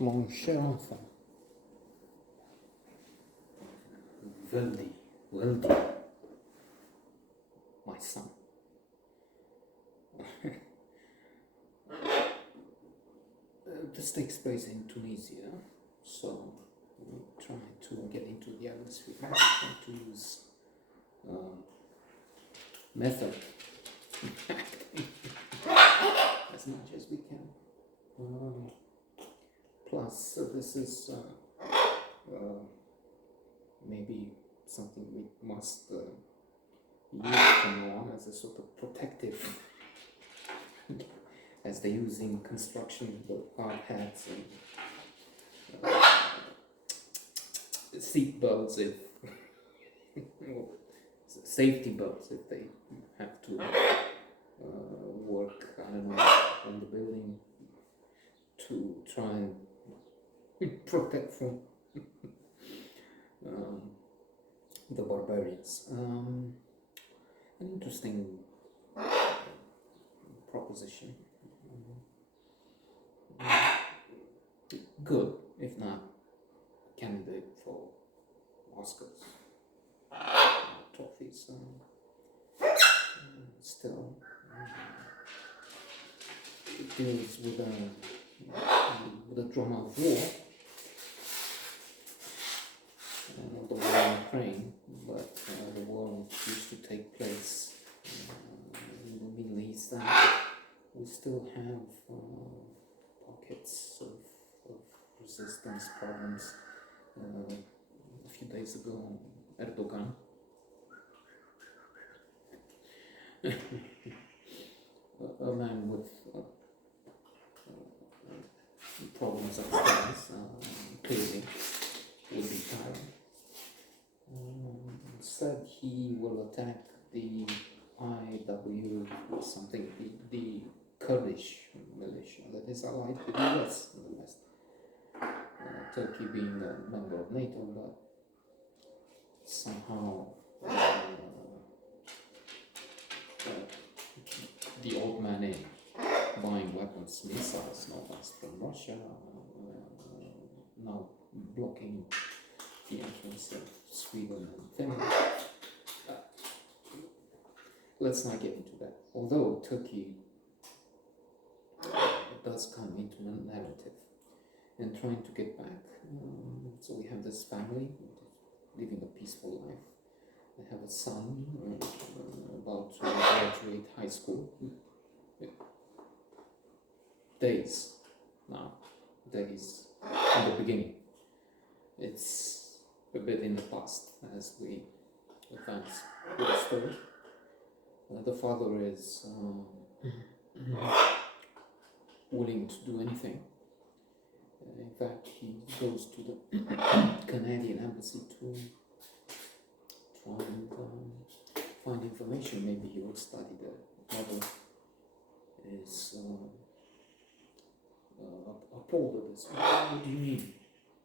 Mon cher enfant, Weldi, my son. This takes place in Tunisia, so we try to get into the atmosphere. We try to use method as much as we can. Plus, this is maybe something we must use from now on as a sort of protective, as they use in construction, the hard hats and seat belts, if safety belts, if they have to work, I don't know, on the building to try and protect from the barbarians. An interesting proposition. Good, if not candidate for Oscars, trophies. Still, it deals with the drama of war. The war in Ukraine, but the war which used to take place in the Middle East, and we still have pockets of resistance problems. A few days ago, Erdogan a man with problems upstairs, clearly will be tired. Said he will attack the IW something, the Kurdish militia that is allied with the US in the West. Turkey being a member of NATO, but somehow the old man in buying weapons, missiles, no less from Russia, now blocking the entrance of Sweden and Finland. Let's not get into that. Although Turkey does come into a narrative and trying to get back. So we have this family living a peaceful life. They have a son about to graduate high school. Days in the beginning. It's a bit in the past as we advance with the story. The father is willing to do anything. In fact, he goes to the Canadian embassy to try and find information. Maybe he will study. The mother is appalled at this. What do you mean?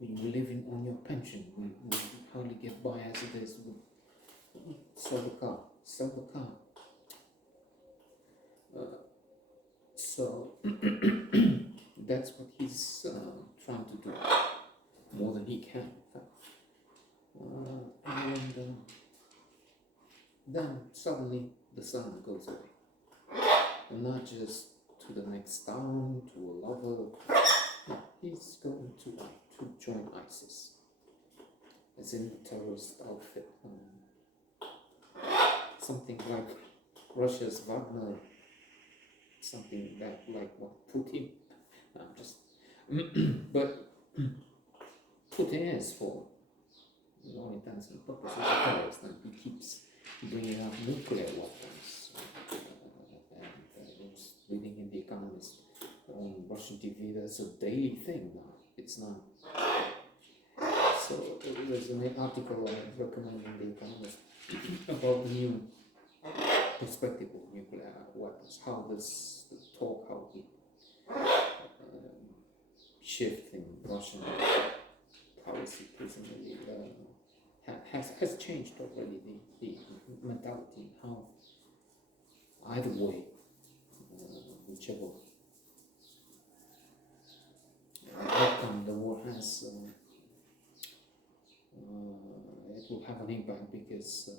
We're living on your pension. We hardly get by as it is. Sell the car. Sell the car. So that's what he's trying to do, more than he can, in fact. And then suddenly the son goes away, and not just to the next town, to a lover. No, he's going to join ISIS, as in the terrorist outfit, something like Russia's Wagner. Something like what Putin, but Putin is, for all intents and purposes, a terrorist, and he keeps bringing up nuclear weapons. And I was reading in The Economist on Russian TV, that's a daily thing now. It's not. So there's an article I recommend in The Economist about the new perspective of nuclear weapons, how this talk, how the shift in Russian policy presently has changed already the mentality, how either way, whichever outcome has it will have an impact because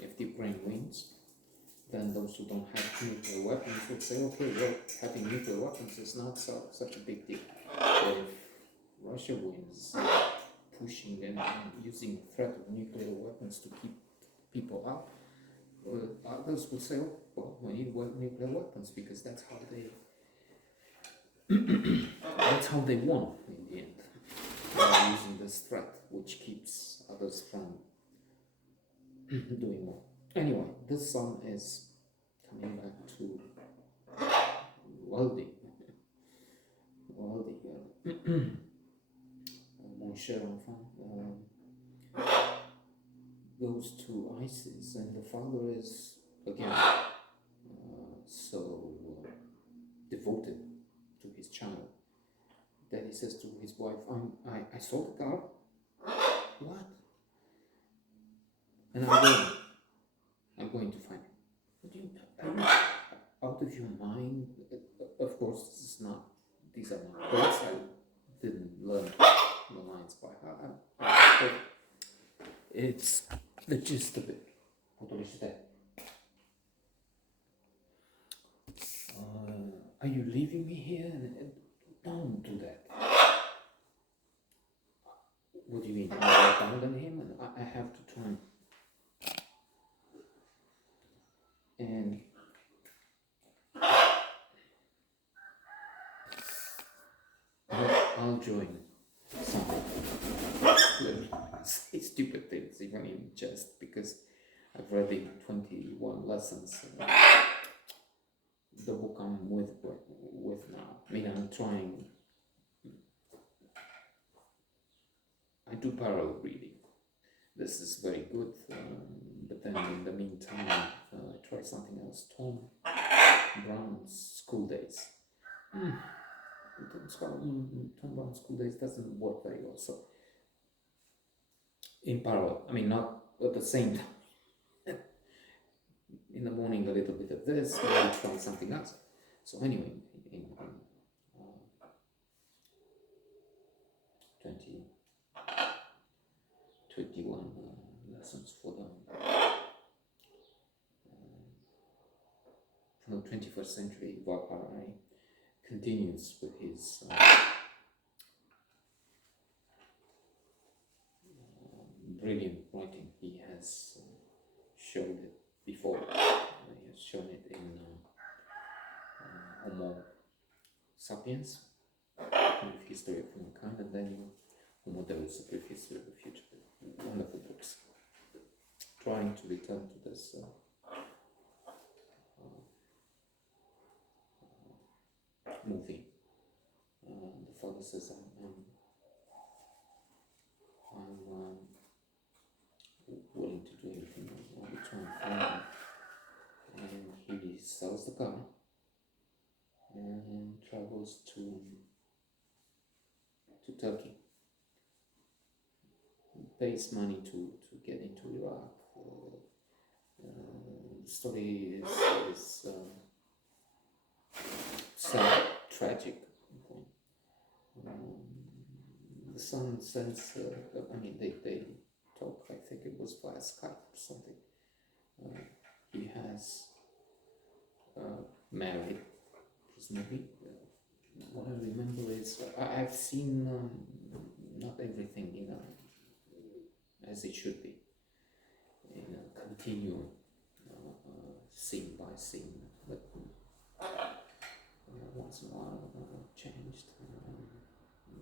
if the Ukraine wins, then those who don't have nuclear weapons would say, okay, well, having nuclear weapons is not such a big deal. But if Russia wins, pushing and using the threat of nuclear weapons to keep people out, others will say, oh, well, we need nuclear weapons because that's how they won in the end, using this threat, which keeps others from doing more. Anyway, this song is coming back to Weldi. Mon Cher Enfant goes to ISIS, and the father is again so devoted to his child that he says to his wife, I saw the car. What? And I'm going to find it. What do you, are you out of your mind? Of course, these are not quotes. I didn't learn the lines by heart. It's the gist of it. Are you leaving me here? Don't do that. What do you mean? I abandon him and I have to turn. And I'll join something. Let me say stupid things, even in jest, because I've read the 21 lessons. The book I'm with now. I mean, I'm trying. I do parallel reading. This is very good, but then in the meantime, I try something else. Tom Brown's School Days. Tom Brown's School Days doesn't work very well. So, in parallel, I mean, not at the same time. In the morning, a little bit of this, maybe try something else. So anyway, in 21 lessons for the 21st century, Harari continues with his brilliant writing. He has showed it before. He has shown it in Homo sapiens, Brief History of Humankind, and then Homo Deus, A Brief History of the Future. Wonderful books. Trying to return to this movie. The father says, I'm willing to do anything. I'll return home. And he sells the car and travels to Turkey. Pays money to get into Iraq. The story is sad, tragic. The son sends, they talk, I think it was via Skype or something. He has married, presumably. What I remember is, I've seen not everything, as it should be, in a continuum, scene by scene, but once in a while changed.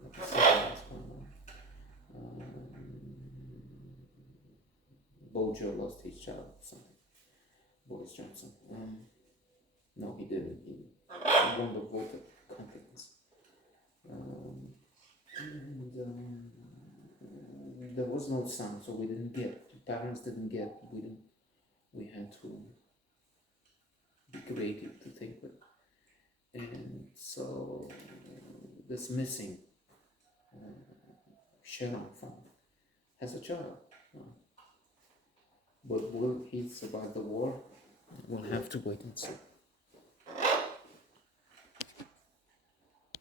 Like I said, Bojo lost his child, something. Boris Johnson. No, he didn't. He won the vote of confidence. There was no son, so we didn't get. The parents didn't get. We had to be creative to think of it. And so this missing Cher has a child. But will he survive the war? We'll have to wait and see.